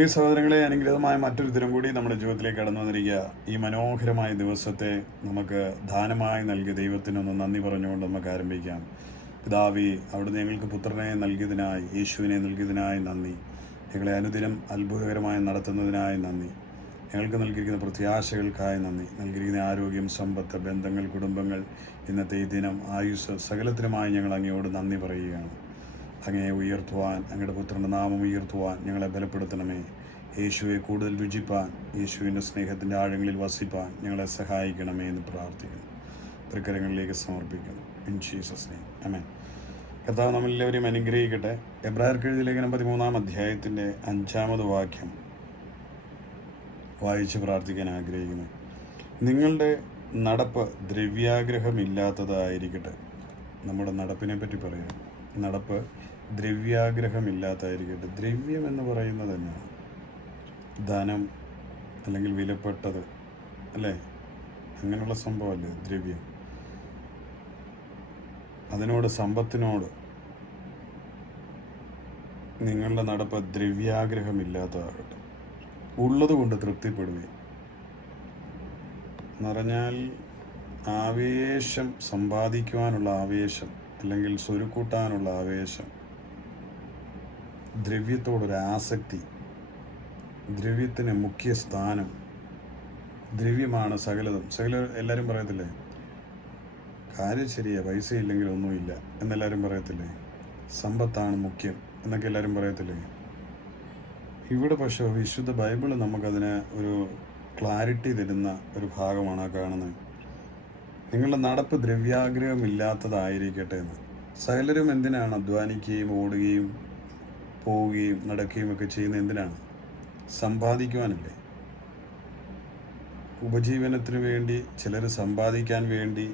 പ്രിയ സഹോദരങ്ങളെ, അനുഗ്രഹമായ മറ്റൊരു ദിനം കൂടി നമ്മുടെ ജീവിതത്തിലേക്ക് കടന്നു വന്നിരിക്കുക. ഈ മനോഹരമായ ദിവസത്തെ നമുക്ക് ദാനമായി നൽകിയ ദൈവത്തിനൊന്ന് നന്ദി പറഞ്ഞുകൊണ്ട് നമുക്ക് ആരംഭിക്കാം. പിതാവേ, അവിടുന്ന് ഞങ്ങൾക്ക് പുത്രനെ നൽകിയതിനായി, യേശുവിനെ നൽകിയതിനായി നന്ദി. ഞങ്ങളെ അനുദിനം അത്ഭുതകരമായി നടത്തുന്നതിനായി നന്ദി. ഞങ്ങൾക്ക് നൽകിയിരിക്കുന്ന പ്രത്യാശകൾക്കായി നന്ദി. നൽകിയിരിക്കുന്ന ആരോഗ്യം, സമ്പത്ത്, ബന്ധങ്ങൾ, കുടുംബങ്ങൾ, ഇന്നത്തെ ഈ ദിനം, ആയുസ്, സകലത്തിനുമായി ഞങ്ങൾ അങ്ങയോട് നന്ദി പറയുകയാണ്. അങ്ങയെ ഉയർത്തുവാൻ, അങ്ങയുടെ പുത്രൻ്റെ നാമം ഉയർത്തുവാൻ ഞങ്ങളെ ബലപ്പെടുത്തണമേ. യേശുവെ കൂടുതൽ രുചിപ്പാൻ, യേശുവിൻ്റെ സ്നേഹത്തിൻ്റെ ആഴങ്ങളിൽ വസിപ്പാൻ ഞങ്ങളെ സഹായിക്കണമേ എന്ന് പ്രാർത്ഥിക്കുന്നു. തൃക്കരങ്ങളിലേക്ക് സമർപ്പിക്കുന്നു. ഇൻ ജീസസ് നെയിം, ആമേൻ. കർത്താവ് നമ്മളെല്ലാവരെയും അനുഗ്രഹിക്കട്ടെ. എബ്രായർക്ക് എഴുതിയ ലേഖനം 13-ാം അധ്യായത്തിൻ്റെ 5-ാമത് വാക്യം വായിച്ച് പ്രാർത്ഥിക്കാൻ ആഗ്രഹിക്കുന്നു. നിങ്ങളുടെ നടപ്പ് ദ്രവ്യാഗ്രഹമില്ലാത്തതായിരിക്കട്ടെ. നമ്മുടെ നടപ്പിനെ പറ്റി പറയാം. നടപ്പ് ദ്രവ്യാഗ്രഹമില്ലാത്തതായിരിക്കട്ടെ. ദ്രവ്യം എന്ന് പറയുന്നത് തന്നെയാണ് ധനം, അല്ലെങ്കിൽ വിലപ്പെട്ടത്, അല്ലേ? അങ്ങനെയുള്ള സംഭവമല്ലേ ദ്രവ്യം. അതിനോട്, സമ്പത്തിനോട് നിങ്ങളുടെ നടപ്പ് ദ്രവ്യാഗ്രഹമില്ലാത്തതാകട്ടെ. ഉള്ളത് കൊണ്ട് തൃപ്തിപ്പെടുകയും എന്ന് പറഞ്ഞാൽ ആവേശം, സമ്പാദിക്കുവാനുള്ള ആവേശം, അല്ലെങ്കിൽ സ്വരുക്കൂട്ടാനുള്ള ആവേശം, ദ്രവ്യത്തോടൊരു ആസക്തി, ദ്രവ്യത്തിന് മുഖ്യ സ്ഥാനം. ദ്രവ്യമാണ് സകലതും. എല്ലാവരും പറയത്തില്ലേ, കാര്യം ശരിയാ, പൈസ ഇല്ലെങ്കിൽ ഒന്നുമില്ല എന്നെല്ലാവരും പറയത്തില്ലേ? സമ്പത്താണ് മുഖ്യം എന്നൊക്കെ എല്ലാവരും പറയത്തില്ലേ? ഇവിടെ പക്ഷേ വിശുദ്ധ ബൈബിള് നമുക്കതിന് ഒരു ക്ലാരിറ്റി തരുന്ന ഒരു ഭാഗമാണ് കാണുന്നത്. നിങ്ങളുടെ നടപ്പ് ദ്രവ്യാഗ്രഹമില്ലാത്തതായിരിക്കട്ടെ എന്ന്. സകലരും എന്തിനാണ് അധ്വാനിക്കുകയും ഓടുകയും പോവുകയും നടക്കുകയും ഒക്കെ ചെയ്യുന്നത്? എന്തിനാണ്? സമ്പാദിക്കുവാനല്ലേ? ഉപജീവനത്തിന് വേണ്ടി, ചിലർ സമ്പാദിക്കാൻ വേണ്ടി,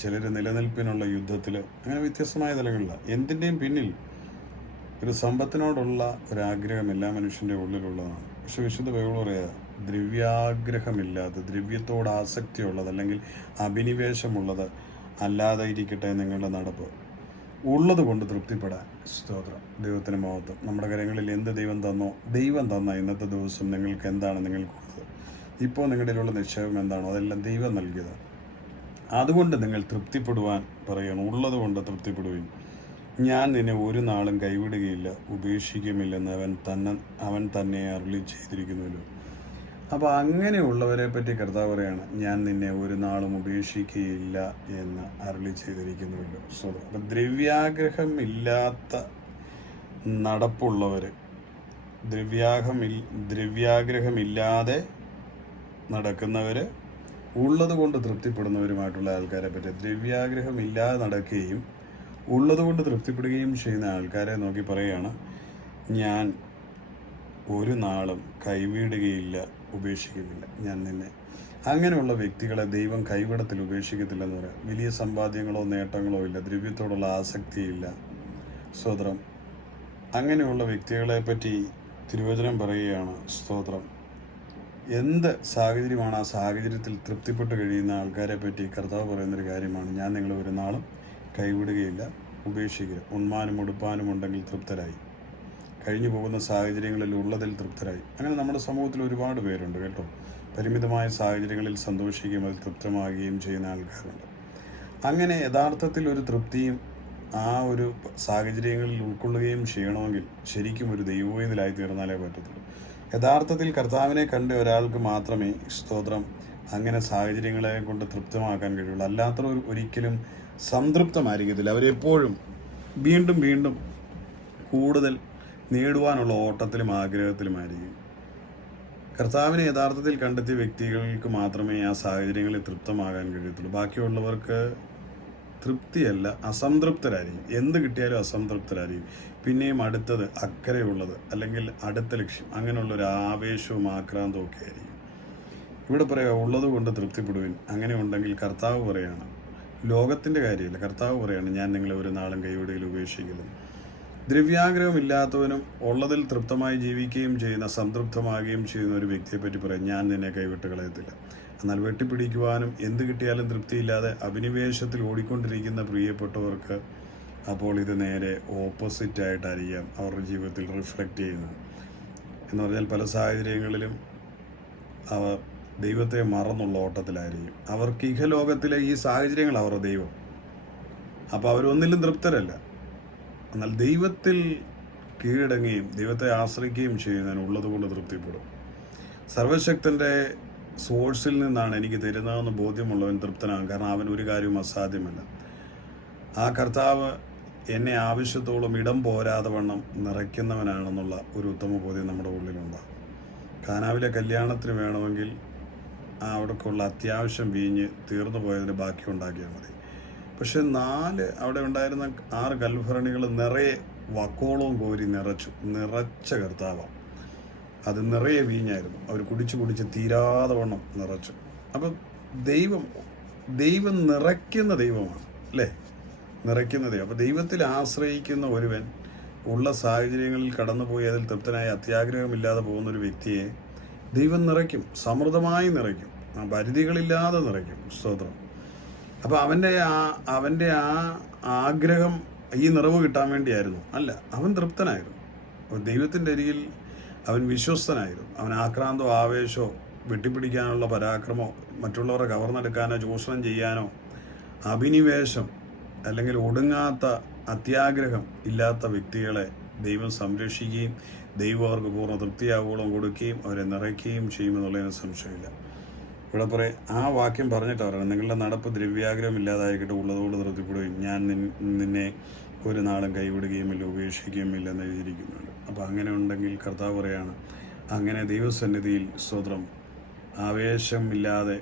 ചിലർ നിലനിൽപ്പിനുള്ള യുദ്ധത്തിൽ, അങ്ങനെ വ്യത്യസ്തമായ തലങ്ങളിലാണ്. എന്തിൻ്റെയും പിന്നിൽ ഒരു സമ്പത്തിനോടുള്ള ഒരാഗ്രഹം എല്ലാ മനുഷ്യൻ്റെ ഉള്ളിലുള്ളതാണ്. പക്ഷെ വിശുദ്ധ ബൈബിൾ പറയാ, ദ്രവ്യാഗ്രഹമില്ലാത്ത, ദ്രവ്യത്തോട് ആസക്തിയുള്ളത്, അല്ലെങ്കിൽ അഭിനിവേശമുള്ളത് അല്ലാതെ ഇരിക്കട്ടെ നിങ്ങളുടെ നടപ്പ്. ഉള്ളത് കൊണ്ട് തൃപ്തിപ്പെടാൻ. സ്തോത്രം. ദൈവത്തിന് മഹത്വം. നമ്മുടെ കരങ്ങളിൽ എന്ത് ദൈവം തന്നോ, ദൈവം തന്ന ഇന്നത്തെ ദിവസം നിങ്ങൾക്ക് എന്താണ് നിങ്ങൾക്കുള്ളത്, ഇപ്പോൾ നിങ്ങളുടെയിലുള്ള നിക്ഷേപം എന്താണോ അതെല്ലാം ദൈവം നൽകിയതാണ്. അതുകൊണ്ട് നിങ്ങൾ തൃപ്തിപ്പെടുവാൻ പറയണം. ഉള്ളത് കൊണ്ട് തൃപ്തിപ്പെടുകയും. ഞാൻ നിന്നെ ഒരു നാളും കൈവിടുകയില്ല, ഉപേക്ഷിക്കുമില്ലെന്ന് അവൻ തന്നെ അരുളി ചെയ്തിരിക്കുന്നുവല്ലോ. അപ്പോൾ അങ്ങനെയുള്ളവരെ പറ്റി കർത്താവ് പറയാണ്, ഞാൻ നിന്നെ ഒരു നാളും ഉപേക്ഷിക്കുകയില്ല എന്ന് അരുളി ചെയ്തിരിക്കുന്നുവല്ലോ. സോ അപ്പം ദ്രവ്യാഗ്രഹമില്ലാത്ത നടപ്പുള്ളവർ, ദ്രവ്യാഗ്രഹമില്ലാതെ നടക്കുന്നവർ, ഉള്ളത് കൊണ്ട് തൃപ്തിപ്പെടുന്നവരുമായിട്ടുള്ള ആൾക്കാരെ പറ്റി, ദ്രവ്യാഗ്രഹമില്ലാതെ നടക്കുകയും ഉള്ളത് കൊണ്ട് തൃപ്തിപ്പെടുകയും ചെയ്യുന്ന ആൾക്കാരെ നോക്കി പറയുകയാണ്, ഞാൻ ഒരു നാളും കൈവിടുകയില്ല, ഉപേക്ഷിക്കുന്നില്ല ഞാൻ നിന്നെ. അങ്ങനെയുള്ള വ്യക്തികളെ ദൈവം കൈവിടത്തിൽ ഉപേക്ഷിക്കത്തില്ലെന്ന് പറയാം. വലിയ സമ്പാദ്യങ്ങളോ നേട്ടങ്ങളോ ഇല്ല, ദ്രവ്യത്തോടുള്ള ആസക്തിയില്ല. സ്തോത്രം. അങ്ങനെയുള്ള വ്യക്തികളെ പറ്റി തിരുവചനം പറയുകയാണ്. സ്തോത്രം. എന്ത് സാഹചര്യമാണ്, ആ സാഹചര്യത്തിൽ തൃപ്തിപ്പെട്ട് കഴിയുന്ന ആൾക്കാരെ പറ്റി കർത്താവ് പറയുന്നൊരു കാര്യമാണ്, ഞാൻ നിങ്ങളെ ഒരു നാളും കൈവിടുകയില്ല, ഉപേക്ഷിക്കുക. ഉണ്മാനും ഉടുപ്പാനും ഉണ്ടെങ്കിൽ തൃപ്തരായി, കഴിഞ്ഞു പോകുന്ന സാഹചര്യങ്ങളിൽ ഉള്ളതിൽ തൃപ്തരായി. അങ്ങനെ നമ്മുടെ സമൂഹത്തിൽ ഒരുപാട് പേരുണ്ട് കേട്ടോ. പരിമിതമായ സാഹചര്യങ്ങളിൽ സന്തോഷിക്കുകയും അതിൽ തൃപ്തമാകുകയും ചെയ്യുന്ന ആൾക്കാരുണ്ട്. അങ്ങനെ യഥാർത്ഥത്തിൽ ഒരു തൃപ്തിയും ആ ഒരു സാഹചര്യങ്ങളിൽ ഉൾക്കൊള്ളുകയും ചെയ്യണമെങ്കിൽ ശരിക്കും ഒരു ദൈവവേദിലായി തീർന്നാലേ പറ്റത്തുള്ളൂ. യഥാർത്ഥത്തിൽ കർത്താവിനെ കണ്ട ഒരാൾക്ക് മാത്രമേ, സ്തോത്രം, അങ്ങനെ സാഹചര്യങ്ങളെ കൊണ്ട് തൃപ്തമാക്കാൻ കഴിയുള്ളൂ. അല്ലാത്തവർ ഒരിക്കലും സംതൃപ്തമായിരിക്കത്തില്ല. അവരെപ്പോഴും വീണ്ടും വീണ്ടും കൂടുതൽ നേടുവാനുള്ള ഓട്ടത്തിലും ആഗ്രഹത്തിലുമായിരിക്കും. കർത്താവിനെ യഥാർത്ഥത്തിൽ കണ്ടെത്തിയ വ്യക്തികൾക്ക് മാത്രമേ ആ സാഹചര്യങ്ങളിൽ തൃപ്തമാകാൻ കഴിയത്തുള്ളൂ. ബാക്കിയുള്ളവർക്ക് തൃപ്തിയല്ല, അസംതൃപ്തരായിരിക്കും. എന്ത് കിട്ടിയാലും അസംതൃപ്തരായിരിക്കും. പിന്നെയും അടുത്തത്, അക്കരെയുള്ളത്, അല്ലെങ്കിൽ അടുത്ത ലക്ഷ്യം, അങ്ങനെയുള്ളൊരു ആവേശവും ആക്രാന്തവും ഒക്കെ ആയിരിക്കും. ഇവിടെ പറയുക, ഉള്ളത് കൊണ്ട് തൃപ്തിപ്പെടുവിൻ. അങ്ങനെ ഉണ്ടെങ്കിൽ കർത്താവ് പറയാണ്, ലോകത്തിൻ്റെ കാര്യമല്ല, കർത്താവ് പറയാണ്, ഞാൻ നിങ്ങളെ ഒരു നാളും കൈവിടുകയിൽ ഉപേക്ഷിക്കുന്നു. ദ്രവ്യാഗ്രഹമില്ലാത്തവനും ഉള്ളതിൽ തൃപ്തമായി ജീവിക്കുകയും ചെയ്യുന്ന, സംതൃപ്തമാകുകയും ചെയ്യുന്ന ഒരു വ്യക്തിയെപ്പറ്റി പറയും, ഞാൻ നിന്നെ കൈവിട്ട് കളയത്തില്ല. എന്നാൽ വെട്ടിപ്പിടിക്കുവാനും എന്ത് കിട്ടിയാലും തൃപ്തിയില്ലാതെ അഭിനിവേശത്തിൽ ഓടിക്കൊണ്ടിരിക്കുന്ന പ്രിയപ്പെട്ടവർക്ക് അപ്പോൾ ഇത് നേരെ ഓപ്പോസിറ്റായിട്ടായിരിക്കാം അവരുടെ ജീവിതത്തിൽ റിഫ്ലക്റ്റ് ചെയ്യുന്നത്. എന്ന് പറഞ്ഞാൽ പല സാഹചര്യങ്ങളിലും അവർ ദൈവത്തെ മറന്നുള്ള ഓട്ടത്തിലായിരിക്കും. അവർക്ക് ഇഹലോകത്തിലെ ഈ സാഹചര്യങ്ങൾ അവരുടെ ദൈവം. അപ്പോൾ അവരൊന്നിലും തൃപ്തരല്ല. എന്നാൽ ദൈവത്തിൽ കീഴടങ്ങുകയും ദൈവത്തെ ആശ്രയിക്കുകയും ചെയ്യുന്നതിന് ഉള്ളതുകൊണ്ട് തൃപ്തിപ്പെടും. സർവശക്തൻ്റെ സോഴ്സിൽ നിന്നാണ് എനിക്ക് തരുന്നതെന്ന് ബോധ്യമുള്ളവൻ തൃപ്തനാകും. കാരണം അവൻ ഒരു കാര്യവും അസാധ്യമല്ല. ആ കർത്താവ് എന്നെ ആവശ്യത്തോളം ഇടം പോരാതെ വണ്ണം നിറയ്ക്കുന്നവനാണെന്നുള്ള ഒരു ഉത്തമ ബോധ്യം നമ്മുടെ ഉള്ളിലുണ്ടാകും. കാനാവിലെ കല്യാണത്തിന് വേണമെങ്കിൽ അവിടേക്കുള്ള അത്യാവശ്യം വീഞ്ഞ് തീർന്നു പോയതിന് ബാക്കി ഉണ്ടാക്കിയാൽ മതി. പക്ഷെ അവിടെ ഉണ്ടായിരുന്ന 6 കൽഭരണികൾ നിറയെ വക്കോളവും കോരി നിറച്ച കർത്താവാണ്. അത് നിറയെ വീഞ്ഞായിരുന്നു. അവർ കുടിച്ച് തീരാതെ വണ്ണം നിറച്ചു. അപ്പം ദൈവം നിറയ്ക്കുന്ന ദൈവമാണ്, അല്ലേ? നിറയ്ക്കുന്ന ദൈവം. അപ്പം ദൈവത്തിൽ ആശ്രയിക്കുന്ന ഒരുവൻ ഉള്ള സാഹചര്യങ്ങളിൽ കടന്നുപോയി അതിൽ തൃപ്തനായി അത്യാഗ്രഹമില്ലാതെ പോകുന്നൊരു വ്യക്തിയെ ദൈവം നിറയ്ക്കും, സമൃദ്ധമായി നിറയ്ക്കും, പരിധികളില്ലാതെ നിറയ്ക്കും. സ്തോത്രം. അപ്പം അവൻ്റെ ആ ആഗ്രഹം ഈ നിറവ് കിട്ടാൻ വേണ്ടിയായിരുന്നു? അല്ല, അവൻ തൃപ്തനായിരുന്നു. അപ്പോൾ ദൈവത്തിൻ്റെ അരികിൽ അവൻ വിശ്വസ്തനായിരുന്നു. അവൻ ആക്രാന്തോ ആവേശമോ വെട്ടിപ്പിടിക്കാനുള്ള പരാക്രമോ മറ്റുള്ളവരെ കവർന്നെടുക്കാനോ ചൂഷണം ചെയ്യാനോ അഭിനിവേശം അല്ലെങ്കിൽ ഒടുങ്ങാത്ത അത്യാഗ്രഹം ഇല്ലാത്ത വ്യക്തികളെ ദൈവം സംരക്ഷിക്കുകയും ദൈവം അവർക്ക് പൂർണ്ണ തൃപ്തിയാവോളം കൊടുക്കുകയും അവരെ നിറയ്ക്കുകയും ചെയ്യുമെന്നുള്ളതിന് സംശയമില്ല. ഇവിടെ പറയും ആ വാക്യം പറഞ്ഞിട്ട് പറയണം, നിങ്ങളുടെ നടപ്പ് ദ്രവ്യാഗ്രഹം ഇല്ലാതായിക്കിട്ട് ഉള്ളതുകൊണ്ട് തൃപ്തിപ്പെടുകയും ഞാൻ നിന്നെ ഒരു നാളും കൈവിടുകയുമില്ല ഉപേക്ഷിക്കുകയുമില്ല എന്ന് എഴുതിയിരിക്കുന്നുണ്ട്. അപ്പോൾ അങ്ങനെ ഉണ്ടെങ്കിൽ കർത്താവ് പറയാണ്, അങ്ങനെ ദൈവസന്നിധിയിൽ സ്തോത്രം ആവേശമില്ലാതെ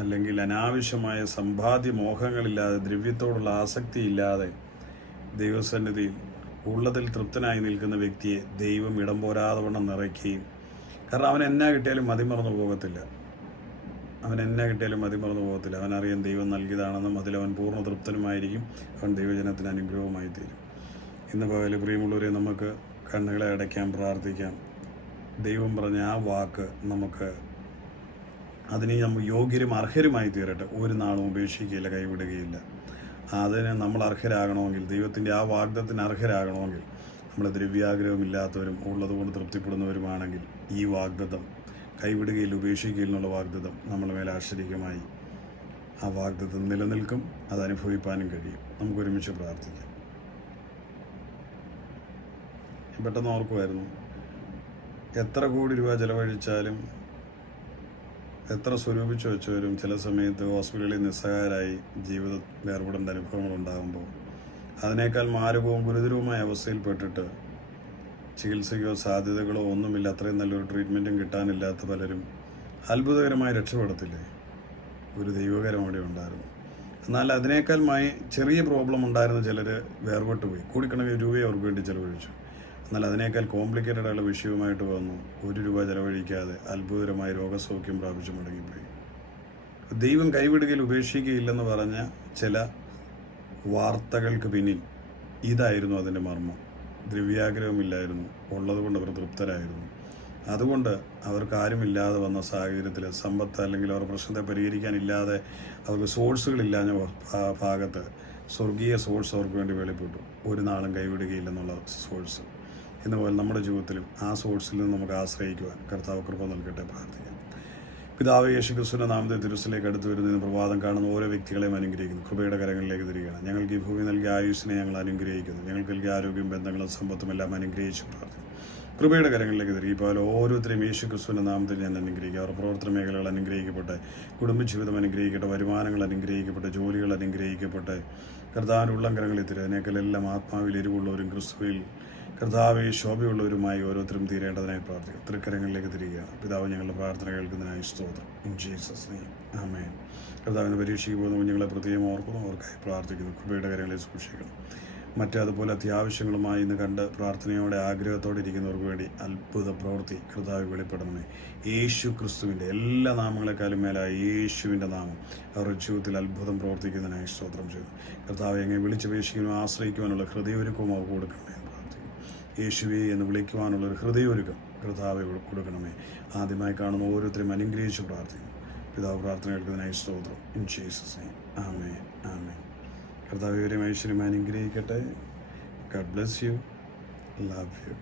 അല്ലെങ്കിൽ അനാവശ്യമായ സമ്പാദ്യ മോഹങ്ങളില്ലാതെ ദ്രവ്യത്തോടുള്ള ആസക്തിയില്ലാതെ ദൈവസന്നിധിയിൽ ഉള്ളതിൽ തൃപ്തനായി നിൽക്കുന്ന വ്യക്തിയെ ദൈവം ഇടം പോരാതെ വണ്ണം നിറയ്ക്കുകയും, കാരണം അവൻ എന്നാ കിട്ടിയാലും മതിമറന്നു പോകത്തില്ല. അവനറിയാൻ ദൈവം നൽകിയതാണെന്നും അതിലവൻ പൂർണ്ണ തൃപ്തനുമായിരിക്കും. അവൻ ദൈവജനത്തിന് അനുഗ്രഹമായി തീരും. ഇന്ന് പകൽ പ്രിയമുള്ളവരെ, നമുക്ക് കണ്ണുകളെ അടയ്ക്കാം, പ്രാർത്ഥിക്കാം. ദൈവം പറഞ്ഞ ആ വാക്ക് അതിന് നമ്മൾ യോഗ്യരും അർഹരുമായി തീരട്ടെ. ഒരു നാളും ഉപേക്ഷിക്കുകയില്ല, കൈവിടുകയില്ല. അതിന് നമ്മൾ അർഹരാകണമെങ്കിൽ, ദൈവത്തിൻ്റെ ആ വാഗ്ദത്തിന് അർഹരാകണമെങ്കിൽ, നമ്മൾ ദ്രവ്യാഗ്രഹമില്ലാത്തവരും ഉള്ളതുകൊണ്ട് തൃപ്തിപ്പെടുന്നവരുമാണെങ്കിൽ ഈ വാഗ്ദത്തം കൈവിടുകയിൽ ഉപേക്ഷിക്കുകയിൽ എന്നുള്ള വാഗ്ദത്തം നമ്മുടെ മേലെ ആശ്ചര്യമായി ആ വാഗ്ദത്തം നിലനിൽക്കും. അത് അനുഭവിപ്പാനും കഴിയും. നമുക്ക് ഒരുമിച്ച് പ്രാർത്ഥിക്കാം. പെട്ടെന്ന് ഓർക്കുമായിരുന്നു, എത്ര കോടി രൂപ ചെലവഴിച്ചാലും എത്ര സ്വരൂപിച്ച് വെച്ചവരും ചില സമയത്ത് ഹോസ്പിറ്റലിൽ നിസ്സഹായരായി ജീവിതം വേർപെടേണ്ട അനുഭവങ്ങളുണ്ടാകുമ്പോൾ അതിനേക്കാൾ മാരകവും ഗുരുതരവുമായ അവസ്ഥയിൽപ്പെട്ടിട്ട് ചികിത്സയ്ക്കോ സാധ്യതകളോ ഒന്നുമില്ല, അത്രയും നല്ലൊരു ട്രീറ്റ്മെൻറ്റും കിട്ടാനില്ലാത്ത പലരും അത്ഭുതകരമായി രക്ഷപ്പെടത്തില്ലേ? ഒരു ദൈവകരം അവിടെ ഉണ്ടായിരുന്നു. എന്നാൽ അതിനേക്കാൾ ചെറിയ പ്രോബ്ലം ഉണ്ടായിരുന്ന ചിലർ വേർപെട്ട് പോയി, കോടിക്കണക്കിന് രൂപയെ അവർക്ക് വേണ്ടി ചിലവഴിച്ചു. എന്നാൽ അതിനേക്കാൾ കോംപ്ലിക്കേറ്റഡ് ആയുള്ള വിഷയവുമായിട്ട് വന്നു, 1 രൂപ ചിലവഴിക്കാതെ അത്ഭുതകരമായി രോഗസൗഖ്യം പ്രാപിച്ചു മടങ്ങിപ്പോയി. ദൈവം കൈവിടുകയിൽ ഉപേക്ഷിക്കുകയില്ലെന്ന് പറഞ്ഞ ചില വാർത്തകൾക്ക് പിന്നിൽ ഇതായിരുന്നു അതിൻ്റെ മർമ്മം. ദ്രവ്യാഗ്രഹമില്ലായിരുന്നു, ഉള്ളതുകൊണ്ട് അവർ തൃപ്തരായിരുന്നു. അതുകൊണ്ട് അവർക്ക് ആരുമില്ലാതെ വന്ന സാഹചര്യത്തിൽ സമ്പത്ത് അല്ലെങ്കിൽ അവരുടെ പ്രശ്നത്തെ പരിഹരിക്കാനില്ലാതെ അവർക്ക് സോഴ്സുകളില്ലാഞ്ഞ ഭാഗത്ത് സ്വർഗീയ സോഴ്സ് അവർക്ക് വേണ്ടി വെളിപ്പെട്ടു. ഒരു നാളും കൈവിടുകയില്ലെന്നുള്ള സോഴ്സ്. എന്നുപോലെ നമ്മുടെ ജീവിതത്തിലും ആ സോഴ്സിൽ നിന്ന് നമുക്ക് ആശ്രയിക്കുവാൻ കർത്താവ് കൃപ നൽകട്ടെ. പ്രാർത്ഥിക്കാം. പിതാവ് യേശുക്രിസ്തുവിന്റെ നാമത്തെ തിരുസലേക്ക് അടുത്ത് വരുന്നതിന് പ്രഭാതം കാണുന്ന ഓരോ വ്യക്തികളെയും അനുഗ്രഹിക്കുന്നു. കൃപയുടെ കരങ്ങളിലേക്ക് തിരികണം. ഞങ്ങൾക്ക് ഈ ഭൂമി നൽകിയ ആയുസ്സിനെ ഞങ്ങൾ അനുഗ്രഹിക്കുന്നു. ഞങ്ങൾക്ക് നൽകിയ ആരോഗ്യം, ബന്ധങ്ങളും സമ്പത്തും എല്ലാം അനുഗ്രഹിച്ച് പ്രാർത്ഥിക്കുന്നു. കൃപയുടെ കരങ്ങളിലേക്ക് തിരികെ ഇപ്പോൾ ഓരോരുത്തരെയും യേശുക്രിസ്തുവിന്റെ നാമത്തിൽ ഞാൻ അനുഗ്രഹിക്കുക. അവരുടെ പ്രവർത്തന മേഖലകൾ അനുഗ്രഹിക്കട്ടെ, കുടുംബജീവിതം അനുഗ്രഹിക്കട്ടെ, വരുമാനങ്ങൾ അനുഗ്രഹിക്കട്ടെ, ജോലികൾ അനുഗ്രഹിക്കട്ടെ. കർത്താവിൻ്റെ ഉള്ളംകരങ്ങളിൽ തിരികെ അതിനേക്കാളെല്ലാം ആത്മാവിൽ എരിവുള്ളവരും ക്രിസ്തുവിൽ കർത്താവെ ശോഭയുള്ളവരുമായി ഓരോരുത്തരും തീരേണ്ടതിനായി പ്രാർത്ഥിക്കും. തൃക്കരങ്ങളിലേക്ക് തിരികെയാണ്. പിതാവ് ഞങ്ങളുടെ പ്രാർത്ഥന കേൾക്കുന്നതിനായി സ്തോത്രം. ഇൻ ജീസസ് നെയിം ആമേൻ. കർത്താവിന് പരീക്ഷയ്ക്ക് പോകുന്ന കുഞ്ഞുങ്ങളെ പ്രത്യേകം ഓർക്കുന്നു, അവർക്കായി പ്രാർത്ഥിക്കുന്നു. കൃപയുടെ കരങ്ങളിൽ സൂക്ഷിക്കണം. അതുപോലെ അത്യാവശ്യങ്ങളുമായി ഇന്ന് കണ്ട് പ്രാർത്ഥനയോടെ ആഗ്രഹത്തോടെ ഇരിക്കുന്നവർക്ക് വേണ്ടി അത്ഭുത പ്രവൃത്തി കർത്താവ് വെളിപ്പെടണമേ. യേശു ക്രിസ്തുവിൻ്റെ എല്ലാ നാമങ്ങളെക്കാളും മേലായി യേശുവിൻ്റെ നാമം അവരുടെ ജീവിതത്തിൽ അത്ഭുതം പ്രവർത്തിക്കുന്നതിനായി സ്തോത്രം ചെയ്തു. കർത്താവ് എങ്ങനെ വിളിച്ചപേക്ഷിക്കാനും ആശ്രയിക്കുവാനുള്ള ഹൃദയൊരുക്കവും അവർക്ക് കൊടുക്കണമേ. യേശുവേ എന്ന് വിളിക്കുവാനുള്ളൊരു ഹൃദയൊരുക്കം കർത്താവെ കൊടുക്കണമേ. ആദ്യമായി കാണുന്ന ഓരോരുത്തരെയും അനുഗ്രഹിച്ച് പ്രാർത്ഥിക്കുന്നു. പിതാവ് പ്രാർത്ഥന കേൾക്കുന്നതിനായി സ്തോത്രം. ഇൻ ജീസസ് നെയിം ആമേൻ ആമേൻ. കർത്താവ് ഇവരെയും ഐശ്വര്യമായി അനുഗ്രഹിക്കട്ടെ. God bless you. Love you.